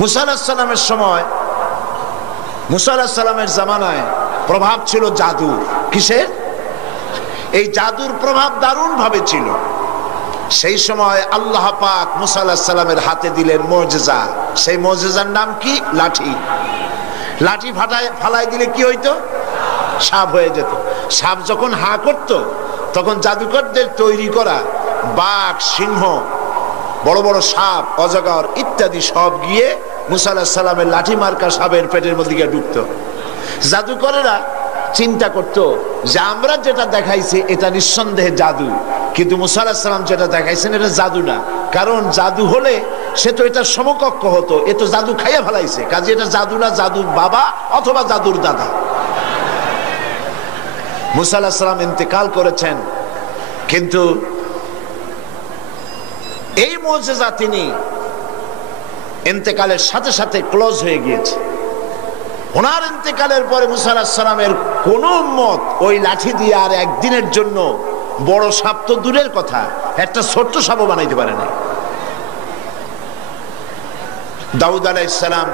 মুসা আলাইহিস সালামের সময়, মুসা আলাইহিস সালামের জামানায় প্রভাব ছিল জাদু। কিসের? এই জাদুর প্রভাব দারুণ ভাবে ছিল। সেই সময় আল্লাহ পাক মুসা আলাইহিস সালামের হাতে দিলেন মুজিজা। সেই মুজিজার নাম কি? লাঠি। লাঠি ফালাই দিলে কি হইতো? সাপ হয়ে যেত। সাপ যখন হা করত, তখন জাদুকরদের তৈরি করা বাঘ, সিংহ, বড় বড় সাপ, অজগর ইত্যাদি সব গিয়ে মুসা আলাইহিস সালামের লাঠি মার্কা সাপের পেটের মধ্যে গিয়ে ঢুকতো। জাদুকরেরা চিন্তা করত যে আমরা যেটা দেখাইছি এটা নিঃসন্দেহে জাদু, কিন্তু মুসা আলাইহিস সালাম যেটা দেখাইছেন এটা জাদু না। কারণ জাদু হলে সে তো এটা সমকক্ষ হতো, এ তো জাদু খাইয়া ফেলাইছে, কাজে এটা জাদু না, জাদুর বাবা অথবা জাদুর দাদা। মুসা আলাইহিস সালাম ইন্তেকাল করেছেন, কিন্তু এই মুজিজা তিনি ইন্তেকালের সাথে সাথে ক্লোজ হয়ে গিয়েছে। ওনার ইন্তেকালের পরে মুসা আলাইহিস সালামের কোন উম্মত ওই লাঠি দিয়ে আর একদিনের জন্য বড় সাপ তো দূরের কথা, একটা ছোট্ট সাপও বানাইতে পারে না। দাউদ আলাইহিস সালাম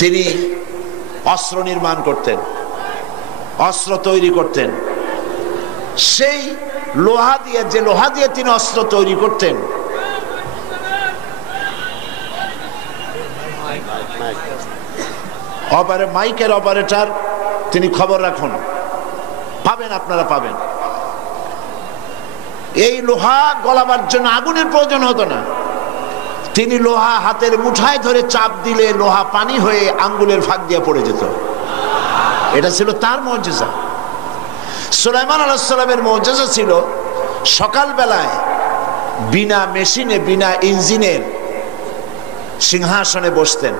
তিনি অস্ত্র নির্মাণ করতেন, অস্ত্র তৈরি করতেন। সেই লোহা দিয়ে, যে লোহা দিয়ে তিনি অস্ত্র তৈরি করতেন, মাইকের অপারেটর তিনি খবর রাখুন, পাবেন, আপনারা পাবেন। এই লোহা গলাবার জন্য আগুনের প্রয়োজন হতো না, তিনি লোহা হাতের মুঠায় ধরে চাপ দিলে লোহা পানি হয়ে আঙ্গুলের ফাঁক দিয়ে পড়ে যেত। এটা ছিল তার মুজিজা। সুলাইমান আলাইহিস সালামের মুজিজা ছিল সকালবেলায় বিনা মেশিনে, বিনা ইঞ্জিনের সিংহাসনে বসতেন,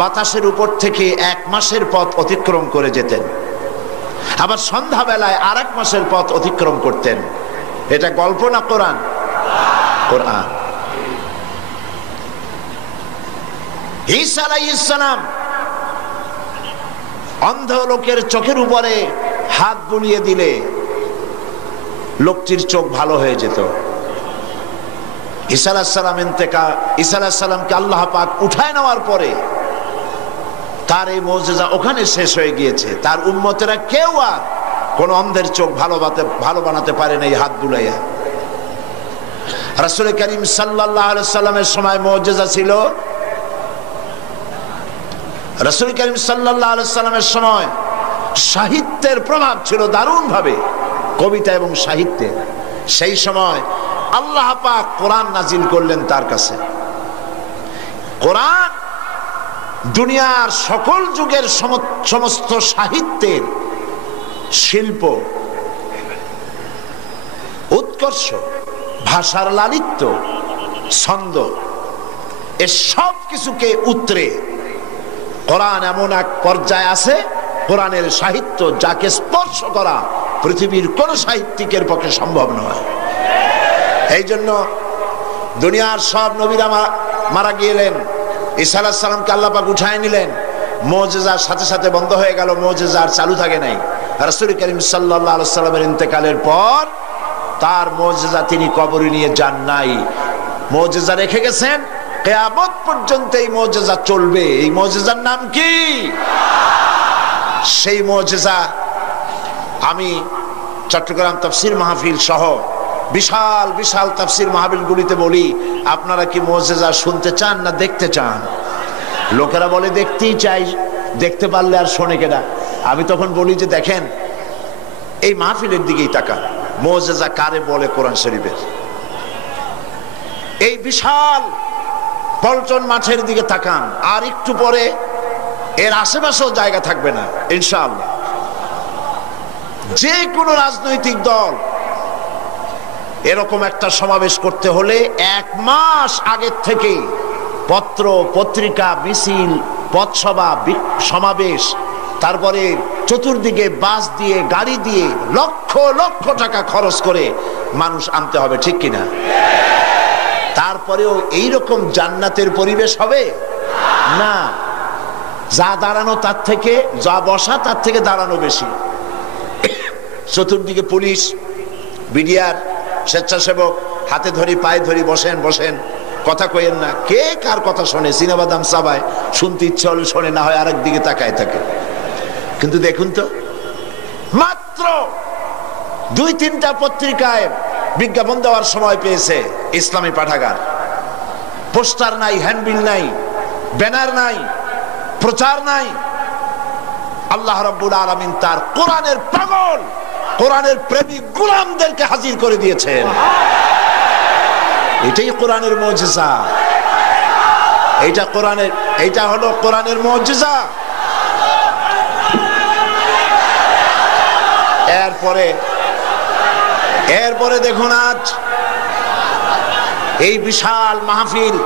বাতাসের উপর থেকে 1 মাসের পথ অতিক্রম করে যেতেন, আবার সন্ধ্যাবেলায় আর 1 মাসের পথ অতিক্রম করতেন। এটা গল্প না কোরআন? কোরআন। ঈসা আলাইহিস সালাম অন্ধ লোকের চোখের উপরে হাত বুলিয়ে দিলে লোকটির চোখ ভালো হয়ে যেত। ঈসা আলাইহিস সালামকে আল্লাহ পাক উঠায় নেওয়ার পরে তার এই মুজিজা ওখানে শেষ হয়ে গিয়েছে। তার উম্মতেরা কেউ আর কোন অন্ধের চোখ ভালো বানাতে পারে না এই হাত বুলাইয়া। রাসূল করিম সাল্লাল্লাহু আলাইহি সাল্লামের সময় মুজিজা ছিল, রাসূল করিম সাল্লাল্লাহু আলাইহি সাল্লামের সময় সাহিত্যের প্রভাব ছিল দারুণ ভাবে, কবিতা এবং সাহিত্যে। সেই সময় আল্লাহ পাক কোরআন নাজিল করলেন তার কাছে। কোরআন দুনিয়ার সকল যুগের সমস্ত সাহিত্যের শিল্প, উৎকর্ষ, ভাষার লালিত্য, ছন্দ, এ সব কিছুকে উতরে কোরআন এমন এক পর্যায়ে আছে, কোরআনের সাহিত্য যাকে স্পর্শ করা পৃথিবীর কোন সাহিত্যিকের পক্ষে সম্ভব নয়। এই জন্য দুনিয়ার সব নবীরা মারা গেলেন, ঈসা আলাইহিস সালামকে আল্লাহ পাক উঠায় নিলেন, মুজিজার সাথে সাথে বন্ধ হয়ে গেল, মুজিজা আর চালু থাকে নাই। রাসূল করিম সাল্লাল্লাহু আলাইহি সাল্লামের ইন্তেকালের পর তার মুজিজা তিনি কবরে নিয়ে যান নাই, মুজিজা রেখে গেছেন, কিয়ামত পর্যন্ত এই মুজিজা চলবে। এই মুজিজার নাম কি? সেই মুজিজা আমি চট্টগ্রাম তাফসীর মাহফিল সহ বিশাল বিশাল তাফসীর মাহফিলগুলিতে বলি, আপনারা কি মুজিজা শুনতে চান না দেখতে চান? লোকেরা বলে দেখতেই চাই, দেখতে পারলে আর শোনে কেনা। আমি তখন বলি যে দেখেন, এই মাহফিলের দিকেই তাকান, মুজিজা কারে বলে কোরআন শরীফের। এই বিশাল পল্টন মাঠের দিকে তাকান, আর একটু পরে এর আশেপাশেও জায়গা থাকবে না ইনশাআল্লাহ। যে কোনো রাজনৈতিক দল এরকম একটা সমাবেশ করতে হলে 1 মাস আগের থেকে পত্র পত্রিকা, মিছিল, পথসভা, সমাবেশ, তারপরে চতুর্দিকে বাস দিয়ে, গাড়ি দিয়ে লক্ষ লক্ষ টাকা খরচ করে মানুষ আনতে হবে, ঠিক কিনা? তারপরেও এইরকম জান্নাতের পরিবেশ হবে না। যা দাঁড়ানো তার থেকে, যা বসা তার থেকে দাঁড়ানো বেশি। চতুর্দিকে পুলিশ, বিডিআর, স্বেচ্ছাসেবক হাতে ধরি পায়ে ধরি বসেন বসেন, কথা কইেন না, কে কার কথা শোনে? সিনেবাদাম চাবায়, শুনতে ইচ্ছা হলে শোনে, না হয় আরেক দিকে তাকায় থাকে। কিন্তু দেখুন তো, মাত্র 2-3টা পত্রিকায় বিজ্ঞাপন দেওয়ার সময় পেয়েছে ইসলামী পাঠাগার। পোস্টার নাই, হ্যান্ডবিল নাই, ব্যানার নাই, প্রচার নাই। আল্লাহ রাব্বুল আলামিন তার কোরআনের পাগল, কোরআনের প্রেমিক গোলামদেরকে হাজির করে দিয়েছেন। এটাই কোরআনের মুজিজা। এইটা হলো কোরআনের মুজিজা। এরপরে দেখুন, আজ এই বিশাল মাহফিল,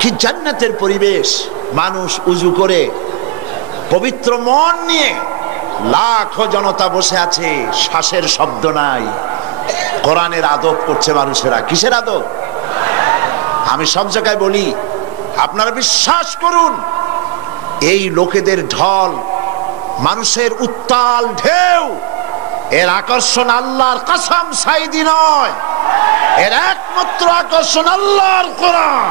কি জান্নাতের পরিবেশ। মানুষ উজু করে পবিত্র মন নিয়ে লাখো জনতা বসে আছে, শ্বাসের শব্দ নাই। কোরআনের আদব করছে মানুষেরা। কিসের আদব? আমি সব জায়গায় বলি, আপনারা বিশ্বাস করুন, এই লোকেদের ঢল, মানুষের উত্তাল ঢেউ, এর আকর্ষণ আল্লাহর কসম সাইদি নয়, এর একমাত্র আকর্ষণ আল্লাহর কোরআন।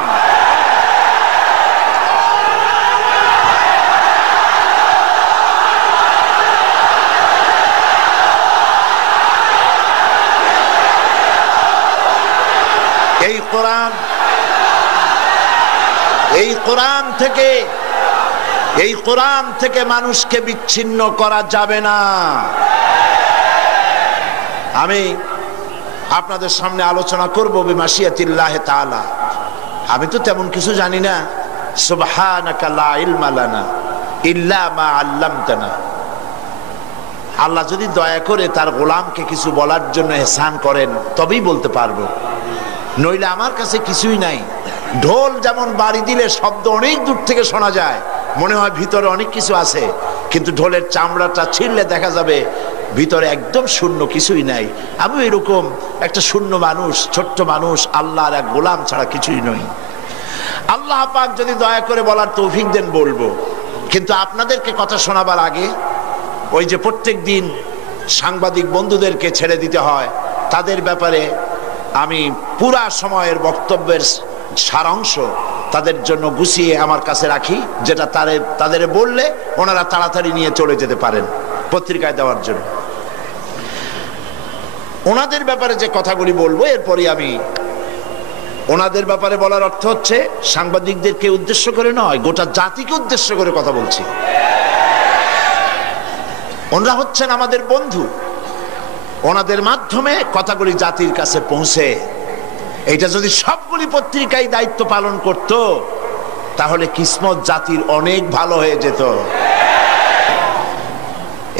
এই কোরআন থেকে মানুষকে বিচ্ছিন্ন করা যাবে না। আমি আপনাদের সামনে আলোচনা করব বিমাশিয়াতিল্লাহ তাআলা। আমি তো তেমন কিছু জানি না। সুবহানাকা লা ইলমা লানা ইল্লা মা আল্লামতানা। আল্লাহ যদি দয়া করে তার গোলামকে কিছু বলার জন্য ইহসান করেন, তবেই বলতে পারবো, নইলে আমার কাছে কিছুই নাই। ঢোল যেমন বাড়ি দিলে শব্দ অনেক দূর থেকে শোনা যায়, মনে হয় ভিতরে অনেক কিছু আছে, কিন্তু ঢোলের চামড়াটা ছিঁড়লে দেখা যাবে ভিতরে একদম শূন্য, কিছুই নাই। আমি এরকম একটা শূন্য মানুষ, ছোট্ট মানুষ, আল্লাহর এক গোলাম ছাড়া কিছুই নই। আল্লাহ পাক যদি দয়া করে বলার তৌফিক দেন বলবো। কিন্তু আপনাদেরকে কথা শোনাবার আগে, ওই যে প্রত্যেক দিন সাংবাদিক বন্ধুদেরকে ছেড়ে দিতে হয়, তাদের ব্যাপারে আমি পুরা সময়ের বক্তব্যের সারাংশ তাদের জন্য গুছিয়ে আমার কাছে রাখি, যেটা তাদের বললে ওনারা তাড়াতাড়ি নিয়ে চলে যেতে পারেন পত্রিকায় দেওয়ার জন্য। ওনাদের ব্যাপারে যে কথাগুলি বলবো, এরপরই আমি ওনাদের ব্যাপারে বলার অর্থ হচ্ছে সাংবাদিকদেরকে উদ্দেশ্য করে নয়, গোটা জাতিকে উদ্দেশ্য করে কথা বলছি। ওনারা হচ্ছেন আমাদের বন্ধু। ওনাদের মাধ্যমে কথাগুলি জাতির কাছে পৌঁছে। এটা যদি সবগুলি পত্রিকায় দায়িত্ব পালন করত, তাহলে কিসমত জাতির অনেক ভালো হয়ে যেত।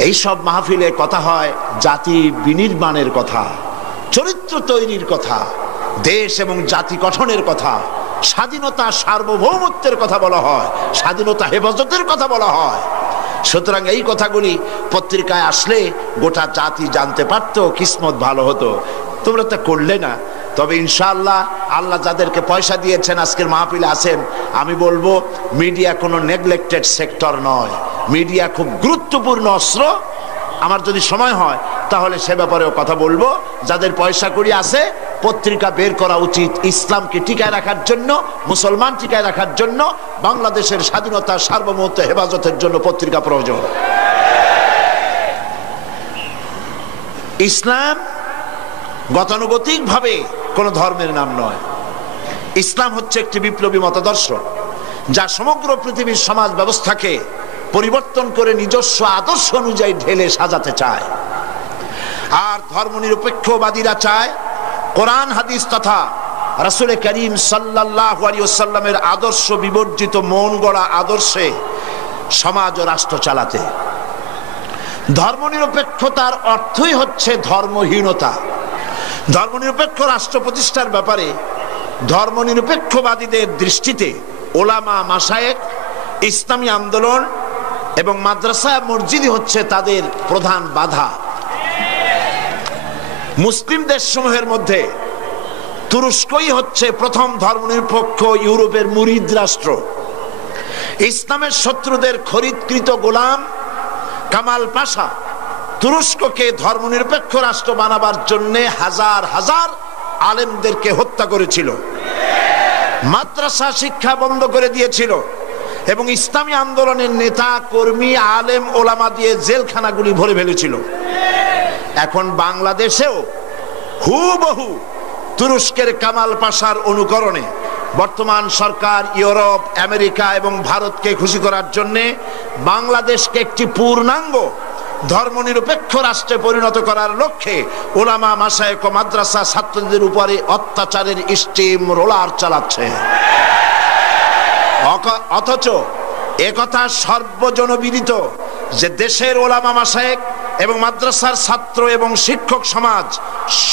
এই সব মাহফিলে কথা হয় জাতি বিনির্মাণের কথা, চরিত্র তৈরির কথা, দেশ এবং জাতি গঠনের কথা, স্বাধীনতা সার্বভৌমত্বের কথা বলা হয়, স্বাধীনতা হেফাজতের কথা বলা হয়। সুতরাং এই কথাগুলি পত্রিকায় আসলে গোটা জাতি জানতে পারত, কিসমত ভালো হতো। তোমরা তা করলে না। তবে ইনশাআল্লাহ আল্লাহ যাদেরকে পয়সা দিয়েছেন আজকের মাহফিলে আছেন, আমি বলবো মিডিয়া কোনো নেগলেক্টেড সেক্টর নয়, মিডিয়া খুব গুরুত্বপূর্ণ অস্ত্র। আমার যদি সময় হয় তাহলে সে ব্যাপারেও কথা বলবো। যাদের পয়সা কড়ি আছে, পত্রিকা বের করা উচিত ইসলামকে টিকায় রাখার জন্য, মুসলমান টিকায় রাখার জন্য, বাংলাদেশের স্বাধীনতা সার্বভৌমত্ব হেফাজতের জন্য পত্রিকা প্রয়োজন। ইসলাম গতানুগতিক ভাবে কোন ধর্মের নাম নয়। ইসলাম হচ্ছে একটি বিপ্লবী মতাদর্শ, যা সমগ্র পৃথিবীর সমাজ ব্যবস্থাকে পরিবর্তন করে নিজস্ব আদর্শ অনুযায়ী ঢেলে সাজাতে চায়। আর ধর্মনিরপেক্ষবাদীরা চায় কোরআন হাদিস তথা রাসূল করিম সাল্লাল্লাহু আলাইহি ওয়াসাল্লামের আদর্শ বিবর্জিত মন গড়া আদর্শে সমাজ ও রাষ্ট্র চালাতে। ধর্মনিরপেক্ষতার অর্থই হচ্ছে ধর্মহীনতা। ধর্মনিরপেক্ষ রাষ্ট্র প্রতিষ্ঠার ব্যাপারে ধর্মনিরপেক্ষবাদীদের দৃষ্টিতে ওলামা, মাশায়েখ, ইসলামী আন্দোলন এবং মাদ্রাসা, মসজিদই হচ্ছে তাদের প্রধান বাধা। মুসলিম দেশসমূহের মধ্যে তুরস্কই হচ্ছে প্রথম ধর্মনিরপেক্ষ ইউরোপের মুরিদ রাষ্ট্র। ইসলামের শত্রুদের খরিদকৃত গোলাম কামাল পাশা তুরস্ককে ধর্মনিরপেক্ষ রাষ্ট্র বানাবার জন্য হাজার হাজার আলেমদেরকে হত্যা করেছিল। মাদ্রাসা শিক্ষা বন্ধ করে দিয়েছিল এবং ইসলামী আন্দোলনের নেতা কর্মী আলেম ওলামা দিয়ে জেলখানাগুলি ভরে ফেলেছিল। এখন বাংলাদেশেও হুবহু তুরস্কের কামাল পাশার অনুকরণে বর্তমান সরকার ইউরোপ, আমেরিকা এবং ভারতকে খুশি করার জন্য বাংলাদেশকে একটি পূর্ণাঙ্গ ধর্মনিরপেক্ষ রাষ্ট্রে পরিণত করার লক্ষ্যে ওলামা, মাশায়েখ ও মাদ্রাসা ছাত্রদের উপরে অত্যাচারের স্টিম রোলার চালাচ্ছে। অথচ একথা সর্বজনবিদিত যে দেশের ওলামা, মাশায়েখ এবং মাদ্রাসার ছাত্র এবং শিক্ষক সমাজ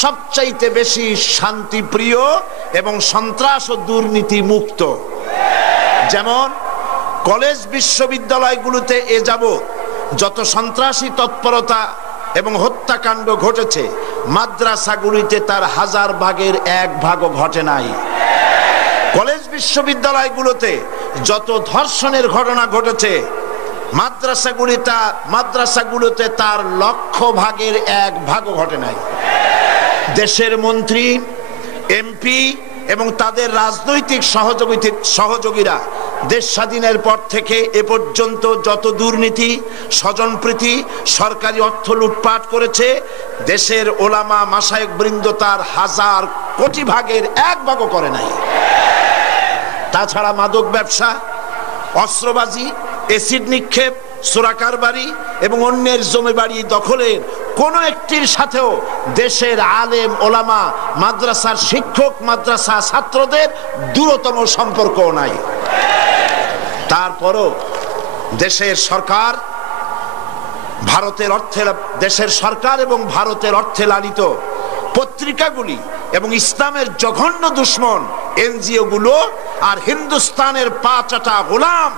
সবচাইতে বেশি শান্তিপ্রিয় এবং সন্ত্রাস ও দুর্নীতি মুক্ত। যেমন কলেজ বিশ্ববিদ্যালয়গুলোতে এ যাবৎ যত সন্ত্রাসী তৎপরতা এবং হত্যাকাণ্ড ঘটেছে, মাদ্রাসাগুলিতে তার 1000 ভাগের 1 ভাগও ঘটে নাই। কলেজ বিশ্ববিদ্যালয়গুলোতে যত ধর্ষণের ঘটনা ঘটেছে, মাদ্রাসাগুলোতে তার 1,00,000 ভাগের 1 ভাগও ঘটে নাই। দেশের মন্ত্রী, এমপি এবং তাদের রাজনৈতিক সহযোগীরা দেশ স্বাধীনের পর থেকে এ পর্যন্ত যত দুর্নীতি, স্বজনপ্রীতি, সরকারি অর্থ লুটপাট করেছে, দেশের ওলামা, মাশায়েখ বৃন্দ তার 1000 কোটি ভাগের 1 ভাগও করে নাই। তাছাড়া মাদক ব্যবসা, অস্ত্রবাজি, এসিড নিক্ষেপ, চোরাকারবারি এবং অন্যের জমি বাড়ি দখলের কোন একটির সাথেও দেশের আলেম, ওলামা, মাদ্রাসার শিক্ষক, মাদ্রাসা ছাত্রদের দূরতম সম্পর্ক নাই। তারপরও দেশের সরকার এবং ভারতের অর্থে লালিত পত্রিকাগুলি এবং ইসলামের জঘন্য দুশ্মন এনজিও গুলো আর হিন্দুস্তানের পা চাটা গোলাম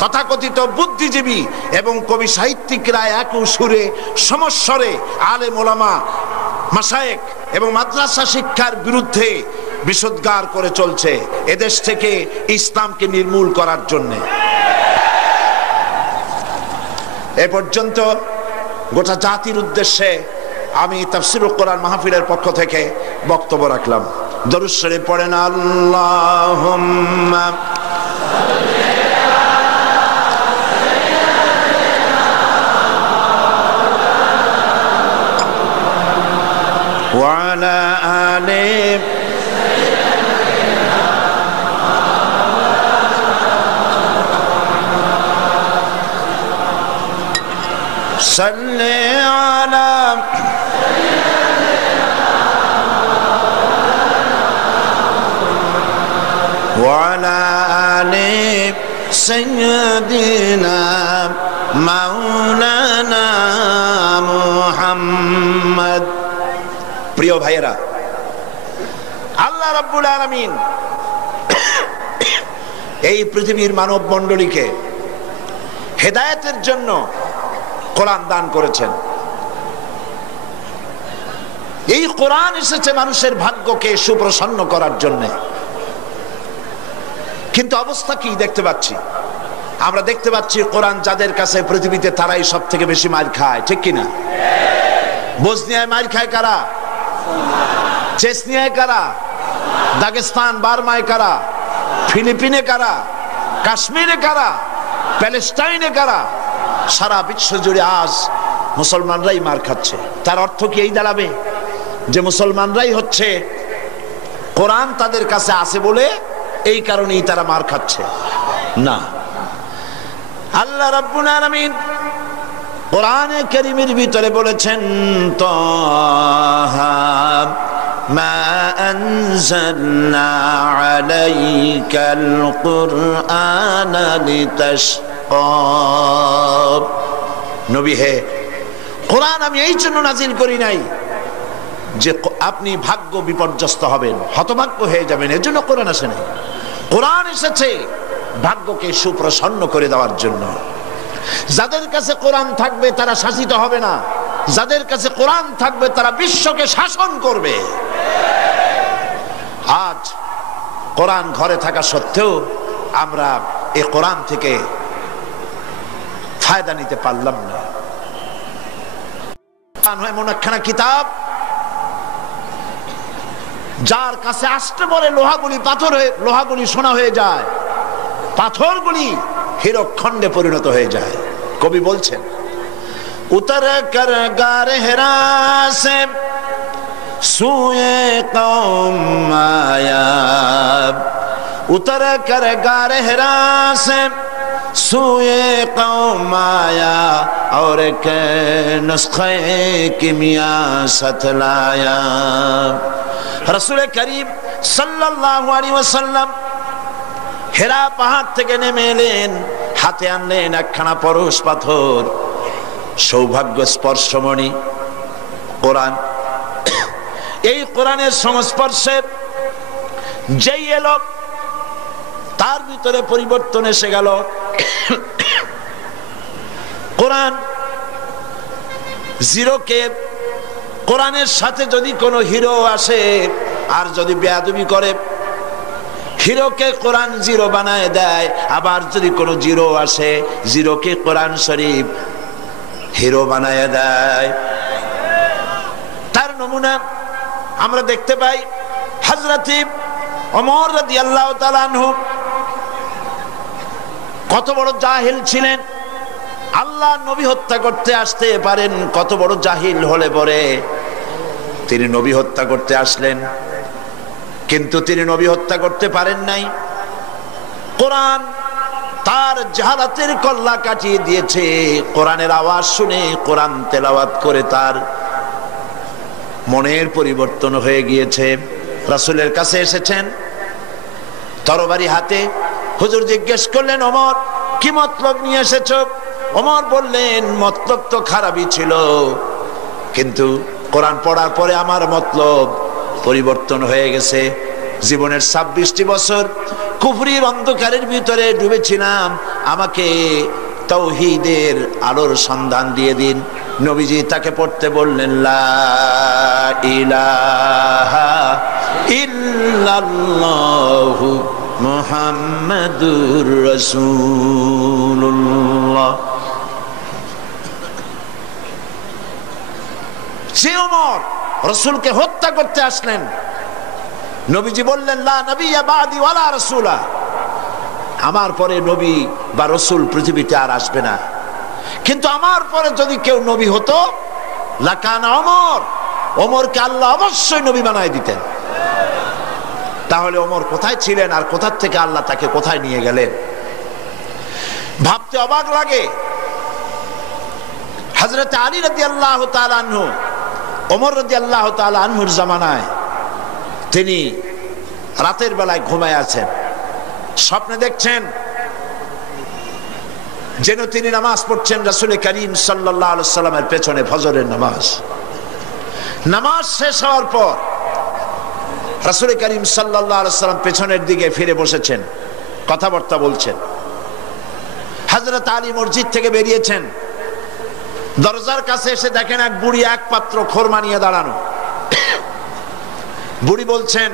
তথাকথিত বুদ্ধিজীবী এবং কবি সাহিত্যিকরা এক সুরে সমস্বরে আলেম, ওলামা, মাশায়েখ এবং মাদ্রাসা শিক্ষার বিরুদ্ধে বিষোদ্গার করে চলছে এদেশ থেকে ইসলামকে নির্মূল করার জন্য। এ পর্যন্ত গোটা জাতির উদ্দেশ্যে আমি তাফসীরুল কোরআন মাহফিলের পক্ষ থেকে বক্তব্য রাখলাম। দরুদ শরীফ পড়েন। আল্লাহুম্মা ওয়া আলা আলি সাল্লি আলা وعلى آل سيدنا مولانا محمد। প্রিয় ভাইয়েরা, আল্লাহ রাব্বুল আলামিন এই পৃথিবীর মানব মণ্ডলীকে হেদায়েতের জন্য কোরআন দান করেছেন। এই কোরআন এসেছে মানুষের ভাগ্যকে সুপ্রসন্ন করার জন্য। কিন্তু অবস্থা কি দেখতে পাচ্ছি? আমরা দেখতে পাচ্ছি কোরআন যাদের কাছে পৃথিবীতে তারাই সব থেকে বেশি মার খায়, ঠিক কিনা? বসনিয়ায় মার খায় কারা? চেচনিয়ায় কারা? দাগেস্তান, বার্মায় কারা? ফিলিপিনে কারা? কাশ্মীরে কারা? প্যালেস্টাইনে কারা? সারা বিশ্ব জুড়ে আজ মুসলমানরাই মার খাচ্ছে। তার অর্থ কি এই দাঁড়াবে যে মুসলমানরাই হচ্ছে কোরআন তাদের কাছে আছে বলে এই কারণেই তারা মার খাচ্ছে? না, আল্লাহ রাব্বুল আলামিন কোরআনে কারীমের ভিতরে বলেছেন, তাহা মা আনজালনা আলাইকাল কুরআনা লিতাশকা। নবী হে, কোরআন আমি এই জন্য নাজিল করি নাই যে আপনি ভাগ্য বিপর্যস্ত হবেন, হতভাগ্য হয়ে যাবেন, এর জন্য কোরআন আসে নাই। কোরআন এসেছে ভাগ্যকে সুপ্রসন্ন করে দেওয়ার জন্য। যাদের কাছে কোরআন থাকবে তারা শাসিত হবে না, যাদের কাছে কোরআন থাকবে তারা বিশ্বকে শাসন করবে। আজ কোরআন ঘরে থাকা সত্ত্বেও আমরা এই কোরআন থেকে ফায়দা নিতে পারলাম না। কোরআন হয় এমন একখানা কিতাব যার কাছে আসতে বলে লোহাগুলি পাথর হয়ে, লোহাগুলি সোনা হয়ে যায়, পাথরগুলি হীরকখণ্ডে পরিণত হয়ে যায়। কবি বলছেন উতর কর গারে হেরা সে সুয়ে কওম আয়া, उतर कर गार हिरा से सुए कौम आया और के नुस्खे किमिया सतलाया। रसूल करीम सल्लल्लाहु अलैहि वसल्लम হেরা পাহাড় থেকে নেমে এলেন, হাতে আনলেন একখানা পরশ পাথর, সৌভাগ্য স্পর্শমণি কোরআন। এই কোরআনের সংস্পর্শে যেই এলো তার ভিতরে পরিবর্তন এসে গেল। কোরআন জিরোকে, কোরআনের সাথে যদি কোনো হিরো আসে আর যদি বেয়াদবি করে, হিরোকে কোরআন জিরো বানায় দেয়। আবার যদি কোনো জিরো আসে, জিরোকে কোরআন শরীফ হিরো বানায় দেয়। তার নমুনা আমরা দেখতে পাই হযরত ওমর রাদিয়াল্লাহু তাআলা আনহু কত বড় জাহিল ছিলেন। আল্লাহ নবী হত্যা করতে আসতে পারেন, কত বড় জাহিল হলে পরে তিনি নবী হত্যা করতে আসলেন, কিন্তু তিনি নবী হত্যা করতে পারেন নাই। কোরআন তার জাহালাতের কল্লা কাটিয়ে দিয়েছে। কোরআনের আওয়াজ শুনে, কোরআন তেলাওয়াত করে তার মনের পরিবর্তন হয়ে গিয়েছে। রাসূলের কাছে এসেছেন তরবারি হাতে। হুজুর জিজ্ঞেস করলেন, ওমর কি মতলব নিয়ে এসেছো? ওমর বললেন, মতলব তো খারাপই ছিল, কিন্তু কোরআন পড়ার পরে আমার মতলব পরিবর্তন হয়ে গেছে। জীবনের 26টি বছর কুফরির অন্ধকারের ভিতরে ডুবেছিলাম, আমাকে তাওহীদের আলোর সন্ধান দিয়ে দিন। নবীজি তাকে পড়তে বললেন, লা ইলাহা ইল্লাল্লাহু মুহাম্মাদুর রাসূলুল্লাহ। যে ওমর রাসূলকে হত্যা করতে আসলেন, নবীজি বললেন, লা নবিয়্যা বাদি ওয়ালা রাসূলা, আমার পরে নবী বা রাসূল পৃথিবীতে আর আসবে না, কিন্তু আমার পরে যদি কেউ নবী হতো লাকানা ওমর, ওমরকে আল্লাহ অবশ্যই নবী বানায় দিতেন। তাহলে ওমর কোথায় ছিলেন আর কোথা থেকে আল্লাহ তাকে কোথায় নিয়ে গেলেন? ভাবতে অবাক লাগে। হযরত আলী রাদিয়াল্লাহু তাআলা আনহু, ওমর রাদিয়াল্লাহু তাআলা আনহুর জামানায় তিনি রাতের বেলায় ঘুমায় আছেন, স্বপ্নে দেখছেন যেন তিনি নামাজ পড়ছেন রাসূল করিম সাল্লাল্লাহু আলাইহি ওয়াসাল্লামের পেছনে, ফজরের নামাজ। নামাজ শেষ হওয়ার পর রাসূল করিম সাল্লাল্লাহু আলাইহি ওয়াসাল্লাম পেছনের দিকে ফিরে বসেছেন, কথাবার্তা বলছেন। হযরত আলী মসজিদ থেকে বেরিয়েছেন, দরজার কাছে এসে দেখেন এক বুড়ি এক পাত্র খোরমা নিয়ে দাঁড়ানো। বুড়ি বলছেন,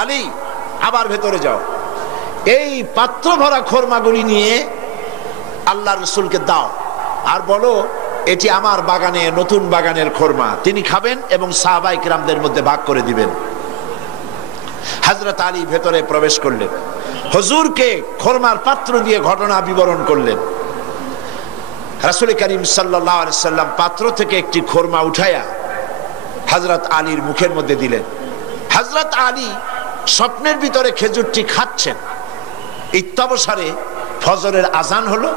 আলী আবার ভেতরে যাও, এই পাত্র ভরা খোরমাগুলি নিয়ে আল্লাহর রাসূলকে দাও আর বলো এটি আমার বাগানে, নতুন বাগানের খোরমা, তিনি খাবেন এবং সাহাবায়ে কিরামদের মধ্যে ভাগ করে দিবেন। হযরত আলী ভেতরে প্রবেশ করলেন, হুজুরকে খোরমার পাত্র দিয়ে ঘটনা বিবরণ করলেন। রাসূল করিম সাল্লাল্লাহু আলাইহি সাল্লাম পাত্র থেকে একটি খোরমা উঠায়া হযরত আলীর মুখের মধ্যে দিলেন। হযরত আলী স্বপ্নের ভিতরে খেজুরটি খাচ্ছেন। ইত্যাবসারে ফজরের আজান হলো।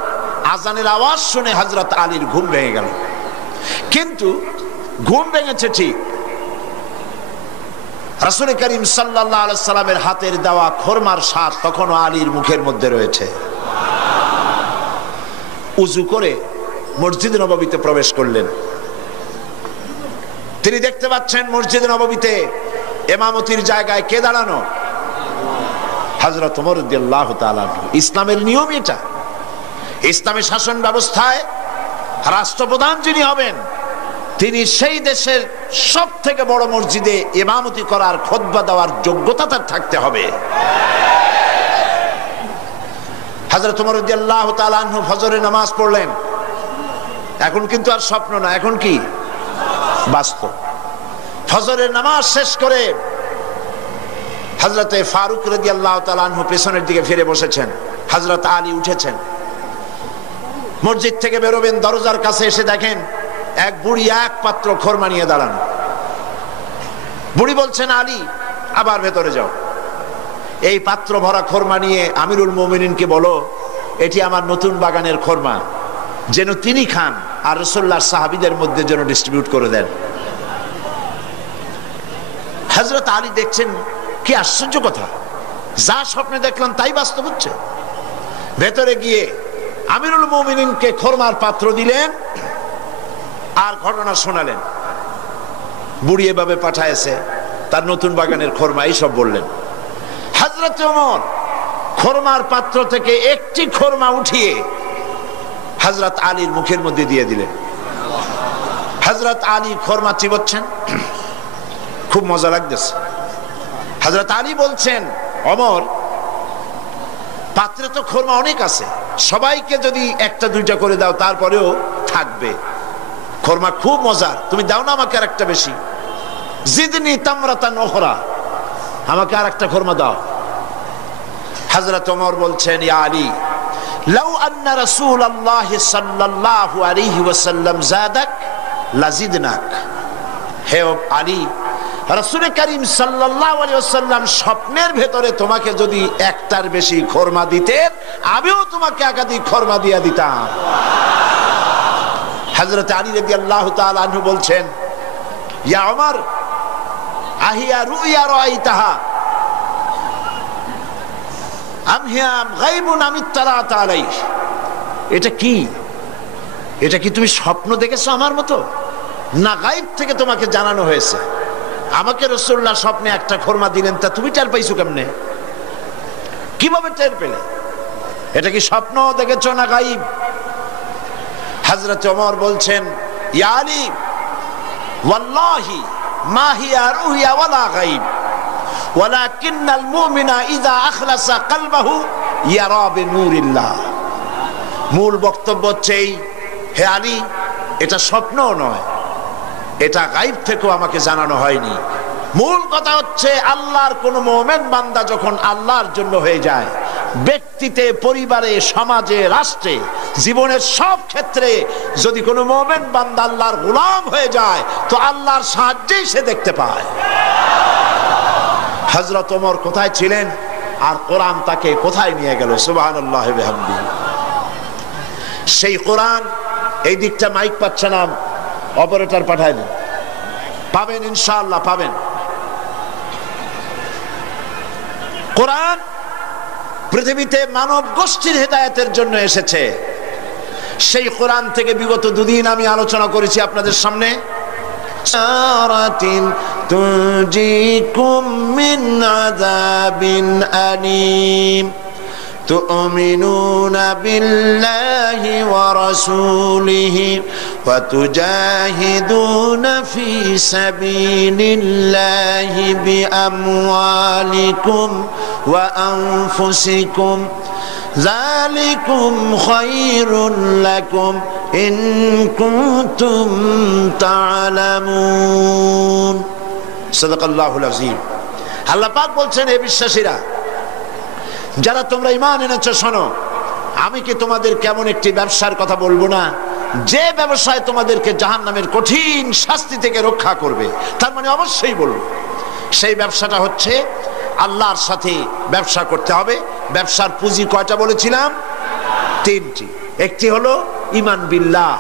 আজানের আওয়াজ শুনে হযরত আলীর ঘুম ভেঙে গেল, কিন্তু ঘুম ভেঙেছে ঠিক, রাসূল করিম সাল্লাল্লাহু আলাইহি সাল্লামের হাতের দেওয়া খোরমার স্বাদ তখনও আলীর মুখের মধ্যে রয়েছে। উযু করে মসজিদ নববীতে প্রবেশ করলেন। তিনি দেখতে পাচ্ছেন মসজিদ নববীতে ইমামতির জায়গায় কে দাঁড়ানো? হযরত ওমর রাদিয়াল্লাহু তাআলা। ইসলামের নিয়ম এটা। ইসলামী শাসন ব্যবস্থায় রাষ্ট্রপ্রধান যিনি হবেন তিনি সেই দেশের সব থেকে বড় মসজিদে ইমামতি করার, খুতবা দেওয়ার যোগ্যতা তার থাকতে হবে। হযরত ওমর রাদিয়াল্লাহু তাআলা আনহু ফজরের নামাজ পড়লেন। এখন কিন্তু আর স্বপ্ন না, এখন কি বাস্তব। ফজরের নামাজ শেষ করে হযরতে ফারুক রাদিয়াল্লাহু তাআলা আনহু পেছনের দিকে ফিরে বসেছেন, হযরত আলী উঠেছেন। মসজিদ থেকে বেরোবেন, দরজার কাছে এসে দেখেন এক বুড়ি এক পাত্র খরমা নিয়ে দাঁড়ানো। বুড়ি বলছেন, আলী আবার ভেতরে যাও, এই পাত্র ভরা খরমা নিয়ে আমিরুল মুমিনিনকে বলো এটি আমার নতুন বাগানের খরমা, যেন তিনি খান আর রাসূলুল্লাহর সাহাবীদের মধ্যে যেন ডিস্ট্রিবিউট করে দেন। হযরত আলী দেখছেন কি আশ্চর্য কথা, যা স্বপ্নে দেখলাম তাই বাস্তব হচ্ছে। ভেতরে গিয়ে আমিরুল মুমিনিনকে খরমার পাত্র দিলেন আর ঘটনা শোনালেন। বুড়ি এভাবে পাঠায়েছে, তার নতুন বাগানের খরমা, এই সব বললেন। হযরত ওমর খরমার পাত্র থেকে একটি খরমা উঠিয়ে হযরত আলীর মুখের মধ্যে দিয়ে দিলেন। হযরত আলী খরমা চিবোচ্ছেন, খুব মজা লাগতেছে। হযরত আলী বলছেন, ওমর পাত্রে তো খরমা অনেক আছে, সবাইকে যদি একটা দুইটা করে দাও তারপরেও থাকবে, খরমা খুব মজার, তুমি দাও না আমাকে আর একটা বেশি। জিদনি তামরাতান উখরা, আমাকে আর একটা খরমা দাও। হযরত ওমর বলছেন, ইয়া আলী লাউ আন্না রাসূলুল্লাহ সাল্লাল্লাহু আলাইহি ওয়াসাল্লাম যাদাক লাজিদনাক। হে আলী, রাসূল করিম সাল্লাল্লাহু আলাইহি ওয়াসাল্লাম স্বপ্নের ভেতরে তোমাকে যদি একটার বেশি খরমা দিতেন, আমিও তোমাকে একাধিক খরমা দিয়ে দিতাম। হযরত আলী রাদিয়াল্লাহু তাআলা আনহু বলছেন, ইয়া ওমর আহিয়া রুইয়া রাআইতাহা আম হিয়া গায়বুন আম ইত্তালাত আলাইহি। এটা কি, এটা কি তুমি স্বপ্ন দেখেছো আমার মতো, না গায়েব থেকে তোমাকে জানানো হয়েছে? আমাকে রাসূলুল্লাহ স্বপ্নে একটা খরমা দিলেন, তা তুমি টের পাইছো কেমনে, কিভাবে টের পেলে? এটা কি স্বপ্ন দেখেছো না গায়েব? হযরত ওমর বলছেন, ইয়া আলী ওয়াল্লাহি মা হিয়া রুইয়া ওয়ালা গায়ব ওয়ালাকিন্নাল মুমিনা ইযা আখলাসা কলবাহু ইয়ারা বিনূরিল্লাহ। মূল বক্তব্য হচ্ছে, হে আলী এটা স্বপ্নও নয়, এটা গায়েব থেকেও আমাকে জানানো হয়নি। মূল কথা হচ্ছে, আল্লাহর কোন মুমিন বান্দা যখন আল্লাহর জন্য হয়ে যায়, ব্যক্তিতে, পরিবারে, সমাজে, রাষ্ট্রে, জীবনের সব ক্ষেত্রে যদি কোনো মুমিন বান্দা আল্লাহর গোলাম হয়ে যায়, তো আল্লাহর সাহায্যেই সে দেখতে পায়। হযরত ওমর কোথায় ছিলেন আর কোরআন তাকে কোথায় নিয়ে গেল? সুবহানাল্লাহ ওয়া বিহামদিহি। সেই কোরআন, এই দিকটা মাইক পাচ্ছে না, অপারেটর পাঠায় দেন, পাবেন ইনশাআল্লাহ পাবেন। কোরআন পৃথিবীতে মানব গোষ্ঠীর হেদায়েতের জন্য এসেছে। সেই কোরআন থেকে বিগত দুদিন আমি আলোচনা করেছি আপনাদের সামনে। তুজিকুম মিন আযাবিন আলীম তুমিনুনা বিল্লাহি ওয়া রাসূলিহি ওয়া তুজাহিদুনা ফি সাবিলিল্লাহি বিআমওয়ালিকুম ওয়া আনফুসিকুম যালিকুম খায়রুল লাকুম ইন কুনতুম তা'লামুন। সাদাকাল্লাহুল আযীম। আল্লাহ পাক বলছেন, হে বিশ্বাসীরা, যারা তোমরা ঈমান এনেছো, শোনো, আমি কি তোমাদের কেমন একটি ব্যবসার কথা বলবো না, যে ব্যবসায় তোমাদেরকে জাহান্নামের কঠিন শাস্তি থেকে রক্ষা করবে? তার মানে অবশ্যই বলবো, সেই ব্যবসাটা হচ্ছে আল্লাহর সাথে ব্যবসা করতে হবে। ব্যবসার পুঁজি কয়টা বলেছিলাম? তিনটি। একটি হলো ঈমান বিল্লাহ,